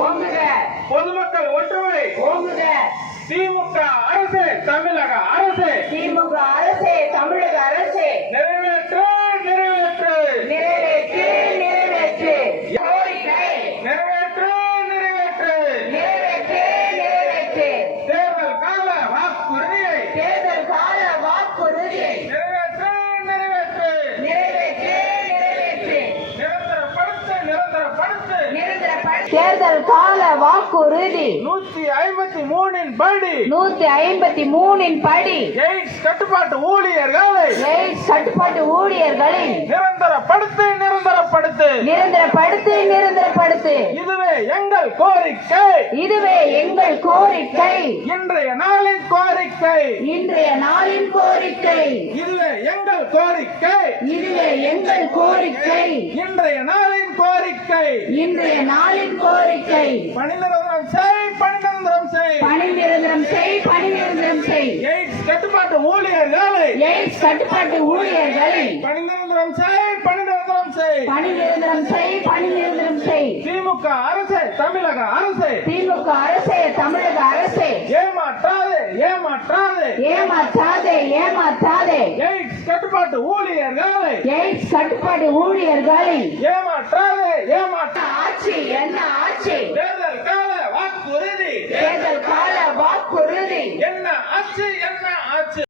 ஓங்குக. பொதுமக்கள் ஒற்றுமை ஓங்குக. திமுக அரசு, தமிழக அரசு, திமுக அரசே, தமிழக அரசே, நிறைவேற்று நிறைவேற்று நிறைவேற்று நிறைவேற்று கோரிக்கை நிறைவேற்று நிறைவேற்று நிறைவேற்று நிறைவேற்று தேர்தல் கால வாக்குறுதியை தேர்தல் கால வாக்குறுதியை நிறைவேற்று நிறைவேற்று நிறைவேற்று நிறைவேற்று நிரந்தரப்படுத்து நிரந்தரப்படுத்து தேர்தல் கால வாக்குறுதி 153 படி 153 படி எய்ட்ஸ் கட்டுப்பாட்டு ஊழியர்களை எய்ட்ஸ் கட்டுப்பாட்டு ஊழியர்களை நிரந்தரப்படுத்து நிரந்தரப்படுத்து நிரந்தரப்படுத்து நிரந்தரப்படுத்து இதுவே எங்கள் கோரிக்கை இதுவே எங்கள் கோரிக்கை இன்றைய நாளின் கோரிக்கை இன்றைய நாளின் கோரிக்கை இதுவே எங்கள் கோரிக்கை இதுவே எங்கள் கோரிக்கை இன்றைய நாளின் கோரிக்கை இன்றைய நாளின் கோரிக்கை பணி நிரந்தரம் செய் பணி நிரந்தரம் செய் பணி நிரந்தரம் செய் பணி நிரந்தரம் செய் எய்ட்ஸ் கட்டுப்பாட்டு ஊழியர்களை எய்ட்ஸ் கட்டுப்பாட்டு ஊழியர்களை பணி நிரந்தரம் செய் பணி நிரந்தரம் செய் பணி நிரந்தரம் செய் பணி நிரந்தரம் செய் திமுக அரசு, தமிழக அரசு, திமுக அரசே, தமிழக அரசே, ஏமாற்றாதே ஏமாற்றாதே ஏமாற்றாதே ஏமாற்றாதே எய்ட்ஸ் கட்டுப்பாட்டு ஊழியர்களை எய்ட்ஸ் கட்டுப்பாட்டு ஊழியர்களை ஏமாற்றாதே ஏமாற்ற ஆட்சி என்ன ஆட்சி தேர்தல் கால வாக்குறுதி தேர்தல் கால வாக்குறுதி என்ன ஆட்சி என்ன ஆட்சி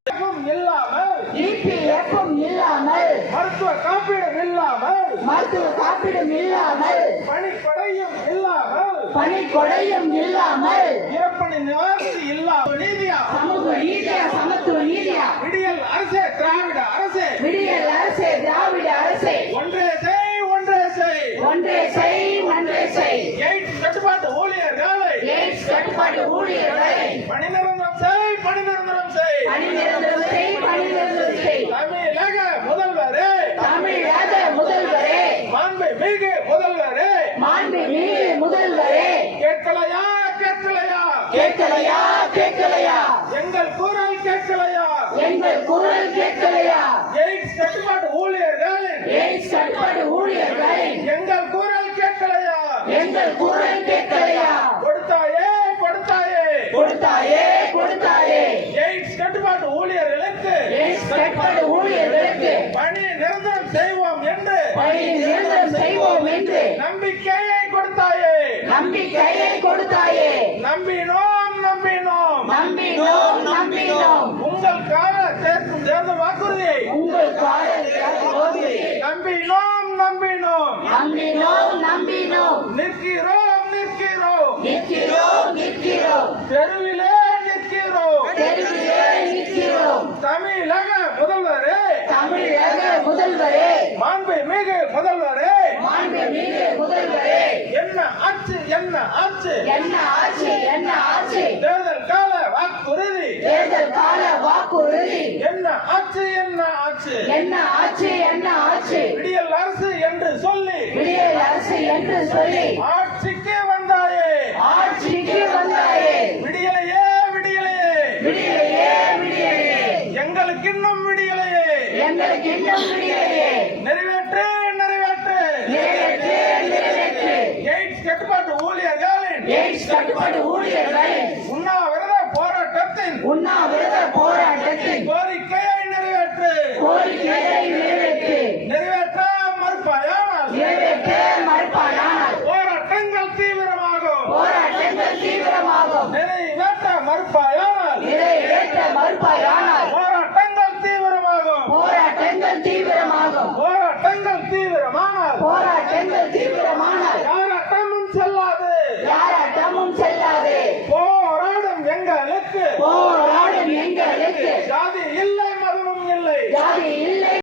இல்லாமல் இபிஎஃப்பும் இல்லாமல் மருத்துவ காப்பீடு இல்லாமல் மருத்துவ காப்பீடும் இல்லாமல் பணிப்படையும் இல்லாமல் பணிக்கொடையும் இல்லாமல் இறப்பணி நிவாரணி இல்லாமல் நீதியா சமூக நீதியா சமத்துவ நீதியா விடியல் அரசே திராவிட அரசே விடியல் அரசே திராவிட அரசே ஒன்றே செய் ஒன்றே செய் ஒன்றே செய் ஒன்றே செய் எய்ட்ஸ் கட்டுப்பாட்டு ஊழியர்களை எய்ட்ஸ் கட்டுப்பாட்டு ஊழியர்களை பணி நிரந்தரம் செய் பணி நிரந்தரம் செய் பணி நிரந்தரம் செய் பணி நிரந்தரம் செய் தமிழக முதல்வரே தமிழக முதல்வரே மாண்புமிகு முதல்வரே மாண்புமிகு முதல்வரே கேட்கலையா கேட்கலையா கேட்கலையா கேட்கலையா எங்கள் குரல் கேட்கலையா எங்கள் குரல் கேட்கலையா எய்ட்ஸ் கட்டுப்பாட்டு ஊழியர்களின் எய்ட்ஸ் கட்டுப்பாட்டு ஊழியர்களின் எங்கள் குரல் கேட்கலையா எங்கள் குரல் கேட்கலையா கொடுத்தாயே கொடுத்தாயே கொடுத்தாயே கொடுத்தாயே எய்ட்ஸ் கட்டுப்பாட்டு ஊழியர்களுக்கு எய்ட்ஸ் கட்டுப்பாட்டு ஊழியர்களுக்கு பணி நிரந்தரம் செய்வோம் என்று பணி நிரந்தரம் செய்வோம் என்று நம்பிக்கையை கொடுத்தாயே நம்பிக்கையை கொடுத்தாயே நம்பினோம் நம்பினோம் நம்பினோம் நம்பினோம் உங்கள் கால தேர்தல் வாக்குறுதியை உங்கள் காதல் நம்பினோம் நம்பினோம் நம்பினோம் நம்பினோம் நிற்கிறோம் நிற்கிறோம் நிற்கிறோம் நிற்கிறோம் தெருவிலே நிற்கிறோம் தெருவிலே நிற்கிறோம் தமிழக முதல்வரே தமிழக முதல்வரே மாண்புமிகு முதல்வரே மாண்புமிகு முதல்வரே என்ன ஆட்சி என்ன ஆட்சி என்ன ஆட்சி என்ன ஆட்சி தேர்தல் கால வாக்குறுதி தேர்தல் கால வாக்குறுதி என்ன ஆட்சி என்ன ஆட்சி என்ன ஆட்சி என்ன ஆட்சி விடியல் அரசு என்று சொல்லி விடியல் அரசு என்று சொல்லி ஆட்சிக்கு வந்தாயே ஆட்சிக்கு வந்தாயே விடியலையே விடியலையே விடியலையே விடியலையே எங்களுக்கு இன்னும் விடியலையே எங்களுக்கு இன்னும் விடியலையே நிறைவேற்று நிறைவேற்று நிறைவேற்று நிறைவேற்று எய்ட்ஸ் கட்டுப்பாட்டு ஊழியர்களின் எய்ட்ஸ் கட்டுப்பாட்டு ஊழியர்களின் உண்ணாவிரத போராட்டத்தின் உண்ணாவிரத